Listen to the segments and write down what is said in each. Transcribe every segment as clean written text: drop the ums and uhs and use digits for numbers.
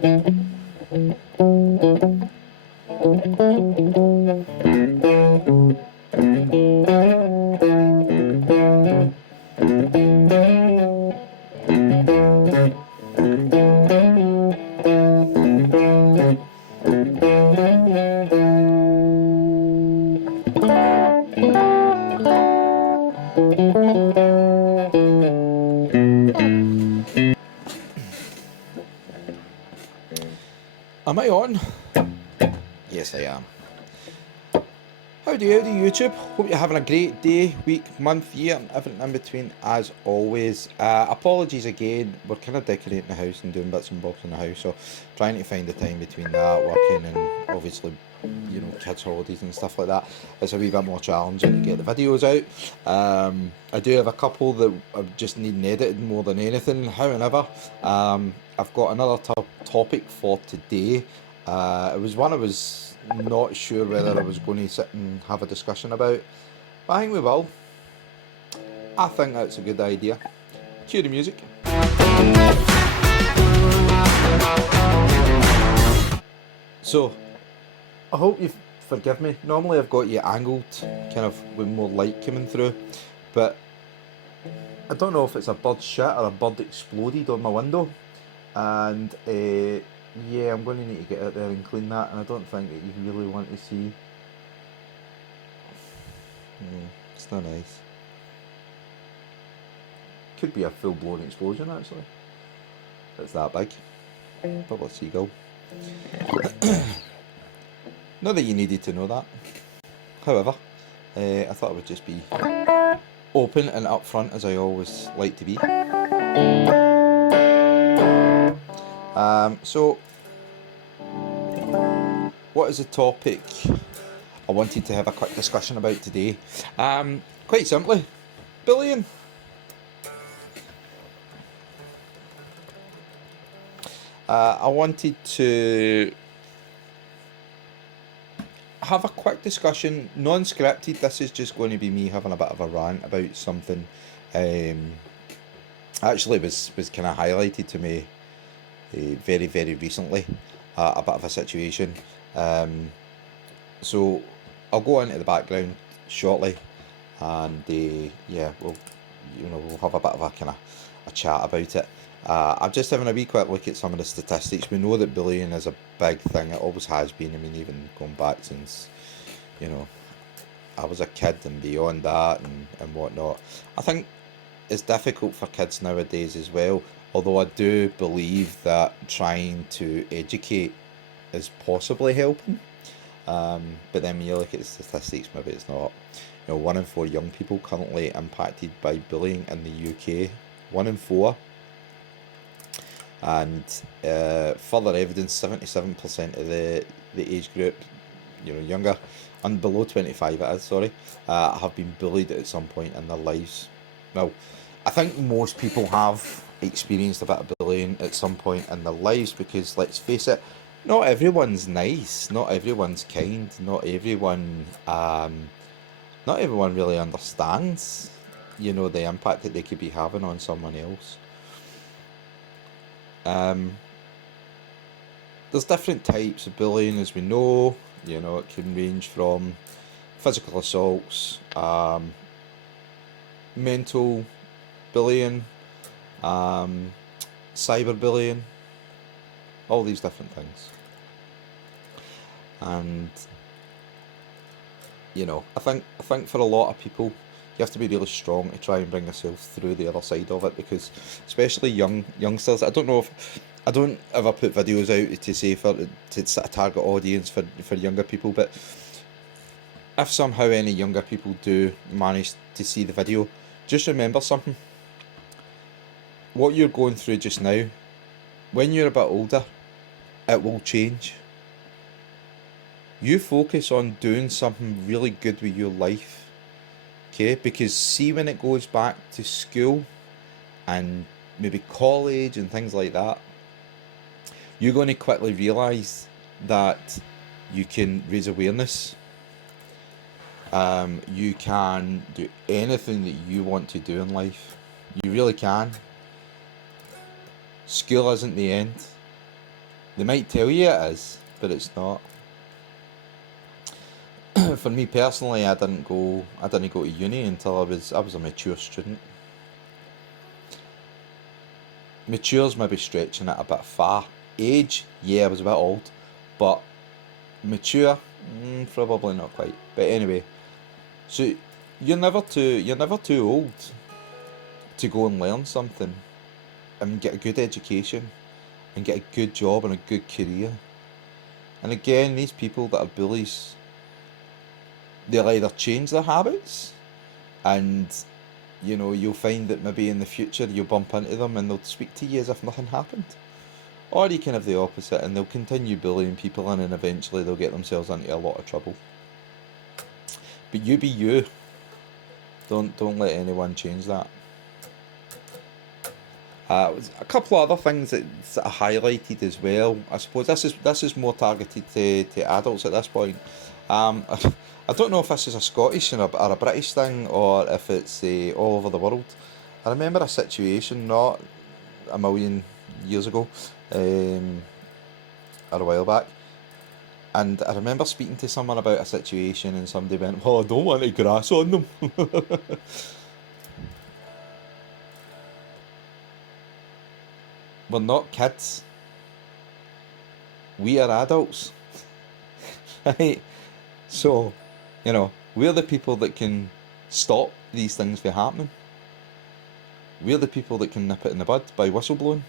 Am I on? Yes, I am. Howdy YouTube. Hope you're having a great day, week, month, year, and everything in between as always. Apologies again, we're kind of decorating the house and doing bits and bobs in the house, so trying to find the time between that, working and obviously, you know, kids' holidays and stuff like that. It's a wee bit more challenging to get the videos out. I do have a couple that are just needing edited more than anything. However, I've got another topic for today. It was one I was not sure whether I was going to sit and have a discussion about, but I think we will. I think that's a good idea. Cue the music. So, I hope you forgive me. Normally I've got you angled, kind of with more light coming through, but I don't know if it's a bird shit or a bird exploded on my window, and yeah, I'm going to need to get out there and clean that, and I don't think that you really want to see. It's not nice. Could be a full-blown explosion, actually. It's that big. Probably a seagull. Not that you needed to know that. However, I thought I would just be open and upfront, as I always like to be. So, what is the topic I wanted to have a quick discussion about today? Quite simply, bullying. I wanted to have a quick discussion, non-scripted. This is just going to be me having a bit of a rant about something. Actually, was kind of highlighted to me very, very recently. A bit of a situation. So I'll go into the background shortly, and yeah, we'll have a bit of a kind of a chat about it. I'm just having a wee quick look at some of the statistics. We know that bullying is a big thing. It always has been. I mean, even going back since, you know, I was a kid and beyond that and whatnot. I think it's difficult for kids nowadays as well, although I do believe that trying to educate is possibly helping. But then when you look at the statistics, maybe it's not. You know, 1 in 4 young people currently impacted by bullying in the UK. 1 in 4. And further evidence, 77% of the age group, you know, younger and below 25 it is, sorry, have been bullied at some point in their lives. Now, I think most people have experienced a bit of bullying at some point in their lives, because let's face it, not everyone's nice, not everyone's kind, not everyone really understands, you know, the impact that they could be having on someone else. There's different types of bullying, as we know. You know, it can range from physical assaults, mental bullying, cyberbullying, all these different things. And you know, I think for a lot of people, you have to be really strong to try and bring yourself through the other side of it, because especially youngsters, I don't ever put videos out to say to set a target audience for younger people, but if somehow any younger people do manage to see the video, just remember something. What you're going through just now, when you're a bit older, it will change. You focus on doing something really good with your life, okay? Because see, when it goes back to school and maybe college and things like that, you're going to quickly realise that you can raise awareness. You can do anything that you want to do in life. You really can. School isn't the end. They might tell you it is, but it's not. For me personally, I didn't go to uni until I was a mature student. Mature's maybe stretching it a bit far. Age, yeah, I was a bit old, but mature, probably not quite. But anyway, so you're never too old to go and learn something and get a good education and get a good job and a good career. And again, these people that are bullies, they'll either change their habits and you'll find that maybe in the future you'll bump into them and they'll speak to you as if nothing happened. Or you can have the opposite and they'll continue bullying people and then eventually they'll get themselves into a lot of trouble. But you be you. Don't let anyone change that. A couple of other things that I highlighted as well. I suppose this is more targeted to adults at this point. I don't know if this is a Scottish or a British thing or if it's all over the world. I remember a situation not a million years ago, or a while back, and I remember speaking to someone about a situation and somebody went, "Well, I don't want any grass on them." We're not kids. We are adults, right? So, we're the people that can stop these things from happening. We're the people that can nip it in the bud by whistleblowing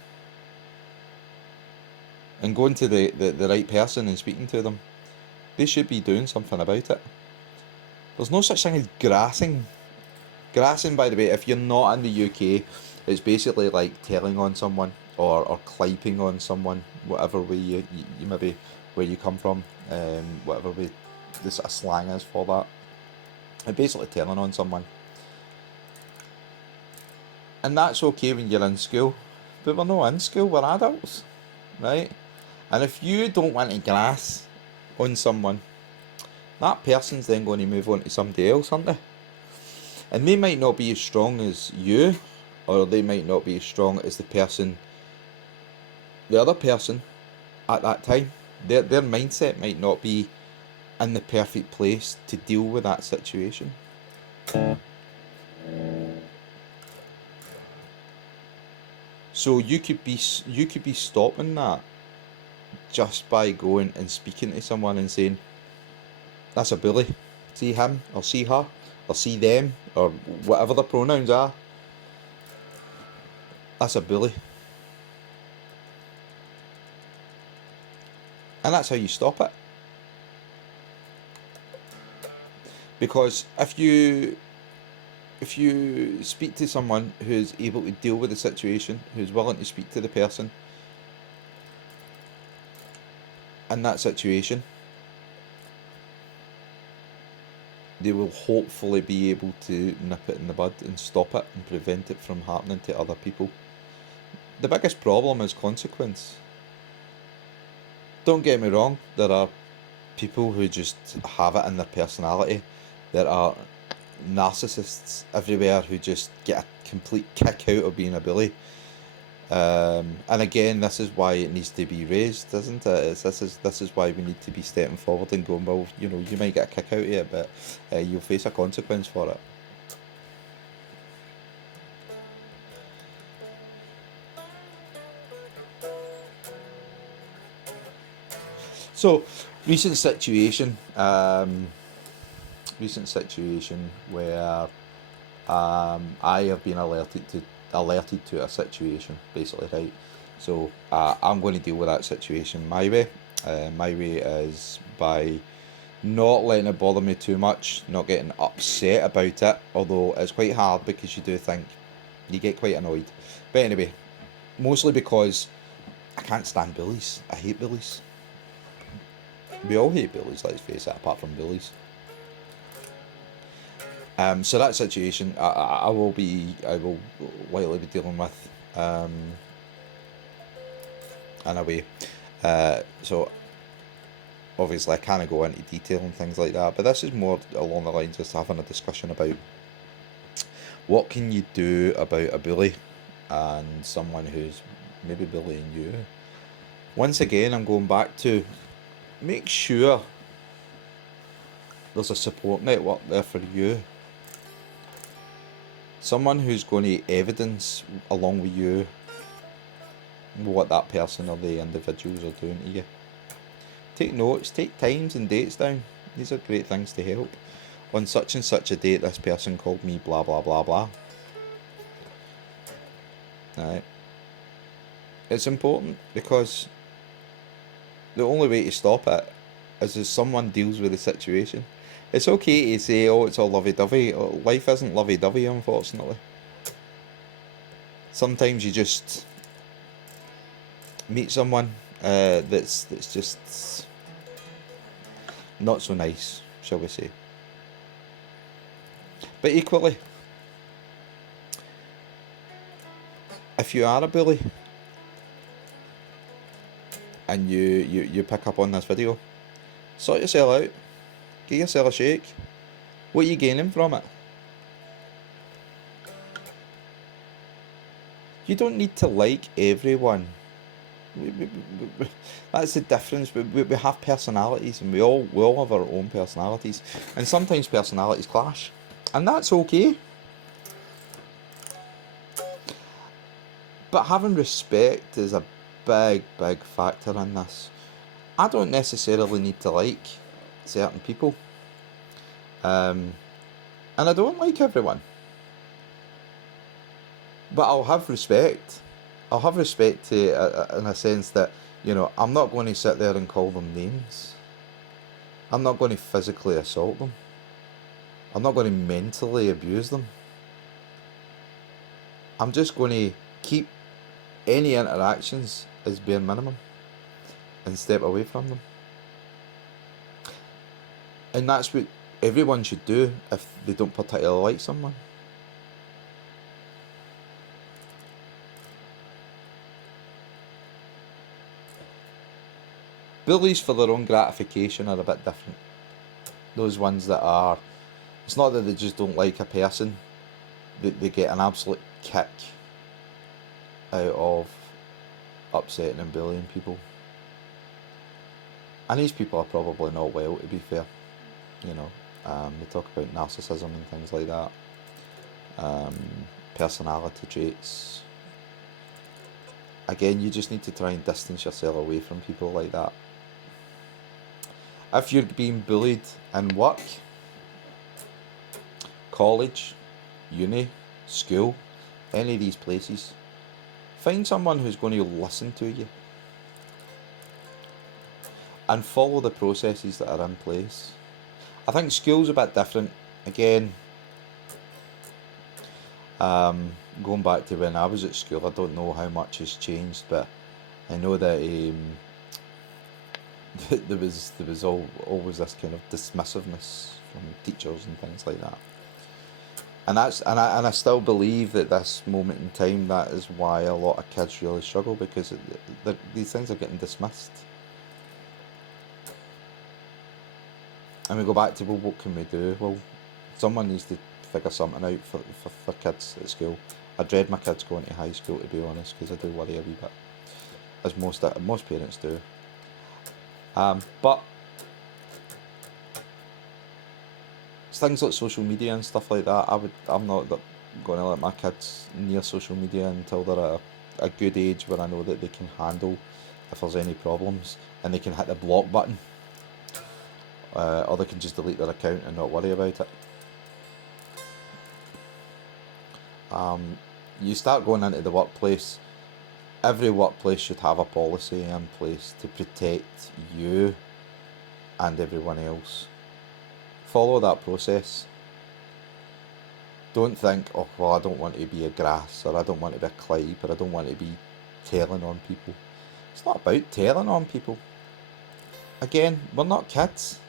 and going to the right person and speaking to them. They should be doing something about it. There's no such thing as grassing. Grassing, by the way, if you're not in the UK, it's basically like telling on someone or cliping on someone, whatever way you maybe where you come from, whatever way the sort of slang is for that. And basically telling on someone. And that's okay when you're in school, but we're not in school, we're adults, right? And if you don't want to grass on someone, that person's then going to move on to somebody else, aren't they? And they might not be as strong as you, or they might not be as strong as the other person at that time. Their mindset might not be in the perfect place to deal with that situation. So you could be stopping that just by going and speaking to someone and saying, "That's a bully. See him or see her or see them or whatever the pronouns are. That's a bully." And that's how you stop it. Because if you speak to someone who's able to deal with the situation, who's willing to speak to the person in that situation, they will hopefully be able to nip it in the bud and stop it and prevent it from happening to other people. The biggest problem is consequence. Don't get me wrong, there are people who just have it in their personality. There are narcissists everywhere who just get a complete kick out of being a bully. And again, this is why it needs to be raised, isn't it? This is why we need to be stepping forward and going, well, you might get a kick out of it, but you'll face a consequence for it. So, recent situation where I have been alerted to a situation, basically, right? So I'm going to deal with that situation my way. My way is by not letting it bother me too much, not getting upset about it, although it's quite hard because you get quite annoyed. But anyway, mostly because I can't stand bullies. I hate bullies. We all hate bullies, let's face it, apart from bullies. So that situation, I will likely be dealing with in a way. So obviously I can't go into detail and things like that, but this is more along the lines of just having a discussion about what can you do about a bully and someone who's maybe bullying you. Once again, I'm going back to make sure there's a support network there for you. Someone who's going to evidence along with you what that person or the individuals are doing to you. Take notes, take times and dates down. These are great things to help. On such and such a date, this person called me blah blah blah blah. Right. It's important because the only way to stop it is if someone deals with the situation. It's okay to say, oh, it's all lovey-dovey. Life isn't lovey-dovey, unfortunately. Sometimes you just meet someone that's just not so nice, shall we say. But equally, if you are a bully and you pick up on this video, sort yourself out. Give yourself a shake. What are you gaining from it? You don't need to like everyone. That's the difference. We have personalities, and we all have our own personalities, and sometimes personalities clash, and that's okay. But having respect is a big factor in this. I don't necessarily need to like certain people, and I don't like everyone, but I'll have respect. I'll have respect to, in a sense that, you know, I'm not going to sit there and call them names. I'm not going to physically assault them. I'm not going to mentally abuse them. I'm just going to keep any interactions as bare minimum and step away from them. And that's what everyone should do if they don't particularly like someone. Bullies for their own gratification are a bit different. Those ones that are, it's not that they just don't like a person, they get an absolute kick out of upsetting and bullying people. And these people are probably not well, to be fair. You know, they talk about narcissism and things like that. Personality traits. Again, you just need to try and distance yourself away from people like that. If you're being bullied in work, college, uni, school, any of these places, find someone who's going to listen to you and follow the processes that are in place. I think school's a bit different. Again, going back to when I was at school, I don't know how much has changed, but I know that there was always this kind of dismissiveness from teachers and things like that. And I still believe that this moment in time, that is why a lot of kids really struggle, because these things are getting dismissed. And we go back to, well, what can we do? Well, someone needs to figure something out for kids at school. I dread my kids going to high school, to be honest, because I do worry a wee bit, as most parents do. But it's things like social media and stuff like that. I'm not going to let my kids near social media until they're at a good age where I know that they can handle if there's any problems, and they can hit the block button, or they can just delete their account and not worry about it. You start going into the workplace. Every workplace should have a policy in place to protect you and everyone else. Follow that process. Don't think, oh, well, I don't want to be a grass, or I don't want to be a clive, or I don't want to be telling on people. It's not about telling on people. Again, we're not kids.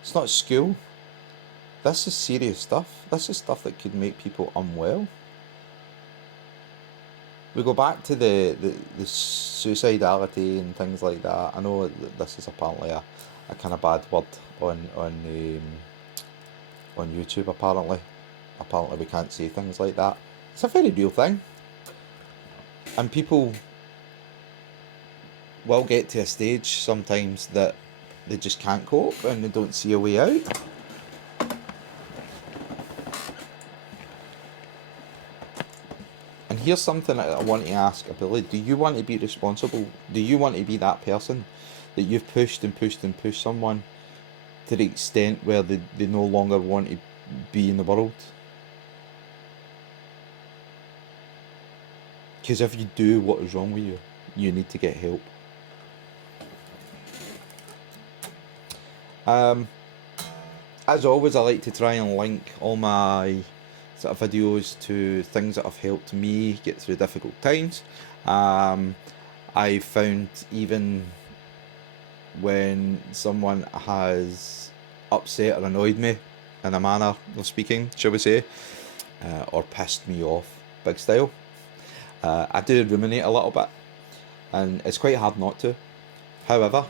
It's not school. This is serious stuff. This is stuff that could make people unwell. We go back to the suicidality and things like that. I know that this is apparently a kind of bad word on YouTube. Apparently we can't say things like that. It's a very real thing, and people will get to a stage sometimes that they just can't cope and they don't see a way out. And here's something I want to ask Billy. Do you want to be responsible? Do you want to be that person that you've pushed and pushed and pushed someone to the extent where they no longer want to be in the world? Because if you do, what is wrong with you? You need to get help. As always, I like to try and link all my sort of videos to things that have helped me get through difficult times. I found even when someone has upset or annoyed me in a manner of speaking, shall we say, or pissed me off, big style, I do ruminate a little bit, and it's quite hard not to. However,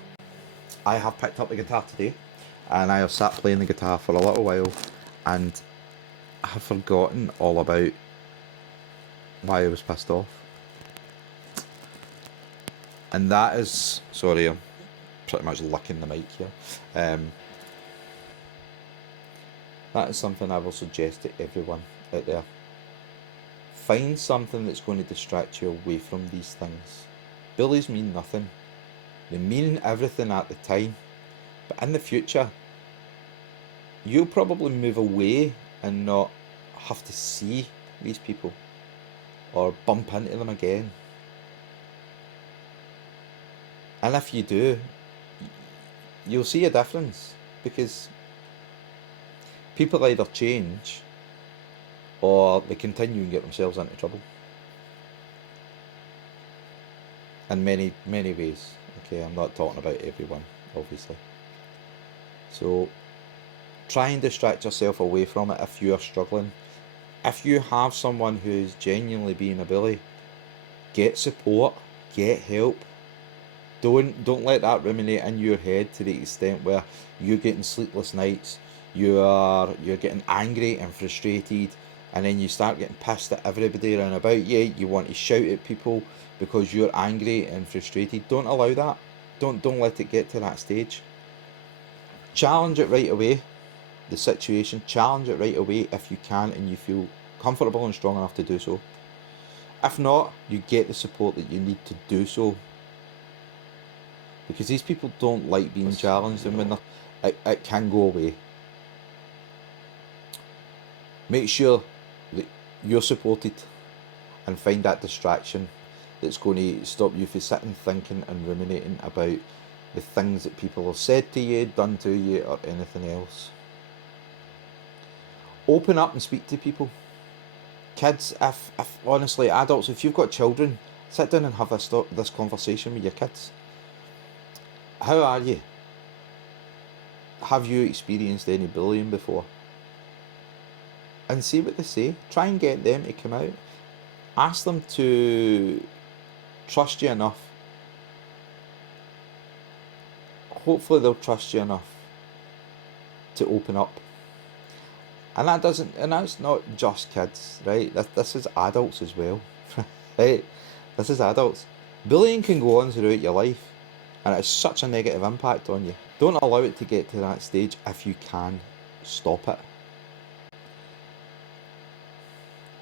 I have picked up the guitar today, and I have sat playing the guitar for a little while, and I have forgotten all about why I was pissed off. And that is, sorry, I'm pretty much licking the mic here. That is something I will suggest to everyone out there. Find something that's going to distract you away from these things. Bullies mean nothing. They mean everything at the time. But in the future, you'll probably move away and not have to see these people or bump into them again. And if you do, you'll see a difference, because people either change or they continue and get themselves into trouble. In many, many ways. Okay, I'm not talking about everyone, obviously. So try and distract yourself away from it if you are struggling. If you have someone who's genuinely being a bully, get support, get help. Don't let that ruminate in your head to the extent where you're getting sleepless nights, you're getting angry and frustrated, and then you start getting pissed at everybody around about you. You want to shout at people because you're angry and frustrated. Don't allow that. Don't let it get to that stage. Challenge it right away. The situation, challenge it right away if you can and you feel comfortable and strong enough to do so. If not, you get the support that you need to do so, because these people don't like being challenged, and when it can go away. Make sure that you're supported and find that distraction that's going to stop you from sitting thinking and ruminating about the things that people have said to you, done to you, or anything else. Open up and speak to people. Kids, if honestly, adults, if you've got children, sit down and have this conversation with your kids. How are you? Have you experienced any bullying before? And see what they say. Try and get them to come out. Ask them to trust you enough. Hopefully they'll trust you enough to open up. And that's not just kids, right? This is adults as well, right? This is adults. Bullying can go on throughout your life, and it's such a negative impact on you. Don't allow it to get to that stage. If you can, stop it.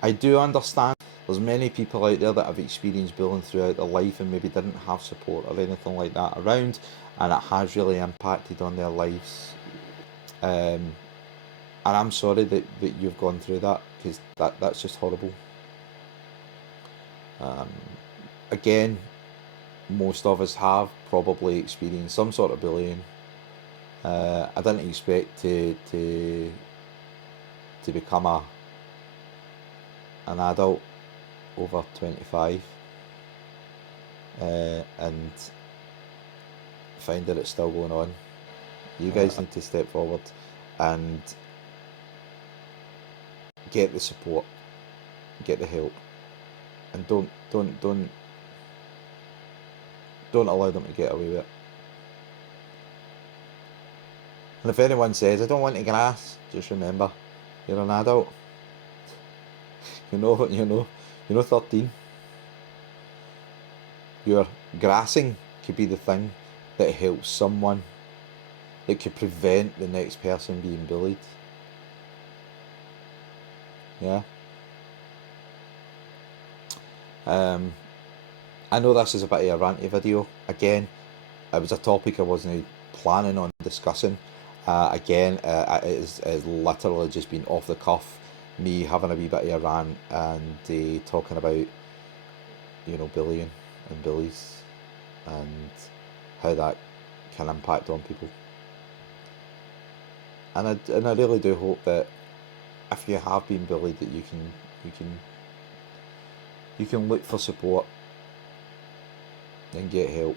I do understand there's many people out there that have experienced bullying throughout their life and maybe didn't have support or anything like that around, and it has really impacted on their lives. And I'm sorry that you've gone through that, because that's just horrible. Again, most of us have probably experienced some sort of bullying. I didn't expect to become an adult over 25 and find that it's still going on. You guys need to step forward and get the support, get the help, and don't allow them to get away with it. And if anyone says, I don't want to grass, just remember, you're an adult. You're 13. You're grassing could be the thing that helps someone, that could prevent the next person being bullied. Yeah. I know this is a bit of a ranty video. Again, it was a topic I wasn't planning on discussing. Again, it's literally just been off the cuff, me having a wee bit of a rant and talking about, bullying and bullies and how that can impact on people. And I really do hope that if you have been bullied, that you can look for support and get help.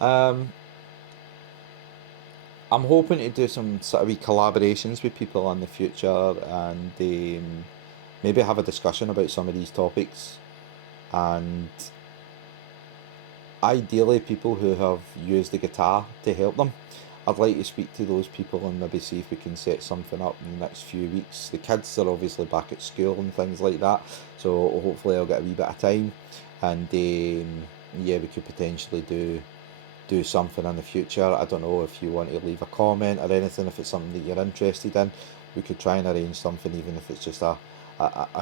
I'm hoping to do some sort of wee collaborations with people in the future and maybe have a discussion about some of these topics, and ideally people who have used the guitar to help them. I'd like to speak to those people and maybe see if we can set something up in the next few weeks. The kids are obviously back at school and things like that, so hopefully I'll get a wee bit of time, and yeah, we could potentially do something in the future. I don't know if you want to leave a comment or anything. If it's something that you're interested in, we could try and arrange something, even if it's just a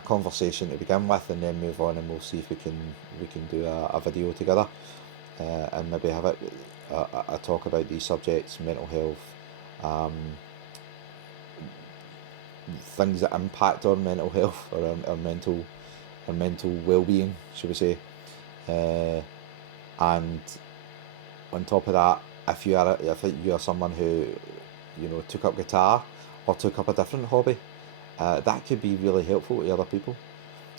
conversation to begin with, and then move on, and we'll see if we can do a video together, and maybe have a talk about these subjects, mental health, things that impact our mental health, or our mental well-being, should we say. And on top of that, if you are someone who took up guitar or took up a different hobby, that could be really helpful to other people.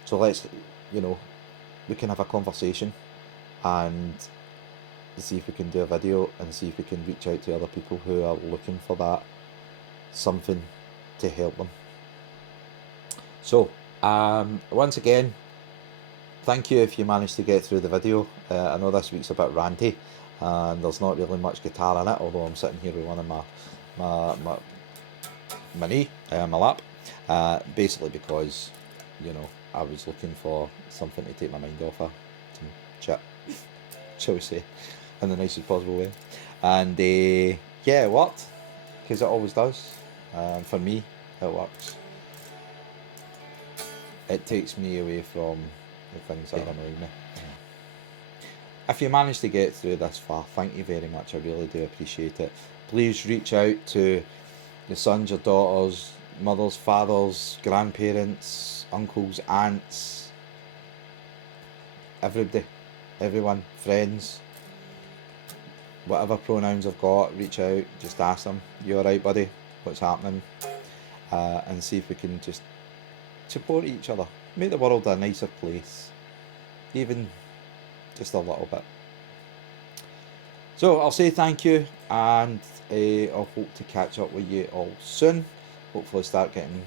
So let's we can have a conversation and see if we can do a video, and see if we can reach out to other people who are looking for that something to help them. So once again, thank you if you managed to get through the video. I know this week's a bit ranty and there's not really much guitar in it, although I'm sitting here with one of my knee, my lap, basically because I was looking for something to take my mind off of, some chat, shall we say, in the nicest possible way. And yeah, it worked, because it always does. For me, it works. It takes me away from the things that annoy me. If you managed to get through this far, thank you very much. I really do appreciate it. Please reach out to your sons, your daughters, mothers, fathers, grandparents, uncles, aunts, everybody, everyone, friends, whatever pronouns I've got. Reach out, just ask them, you alright buddy, what's happening, and see if we can just support each other, make the world a nicer place, even just a little bit. So I'll say thank you, and I'll hope to catch up with you all soon. Hopefully start getting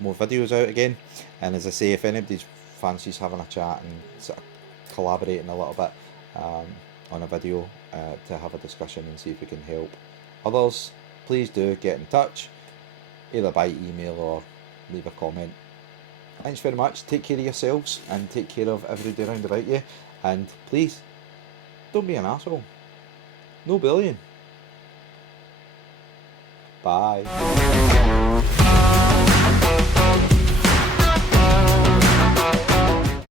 more videos out again, and as I say, if anybody fancies having a chat and sort of collaborating a little bit on a video to have a discussion and see if we can help others, please do get in touch, either by email or leave a comment. Thanks very much. Take care of yourselves and take care of everybody around about you, and please don't be an asshole. No bullying. Bye.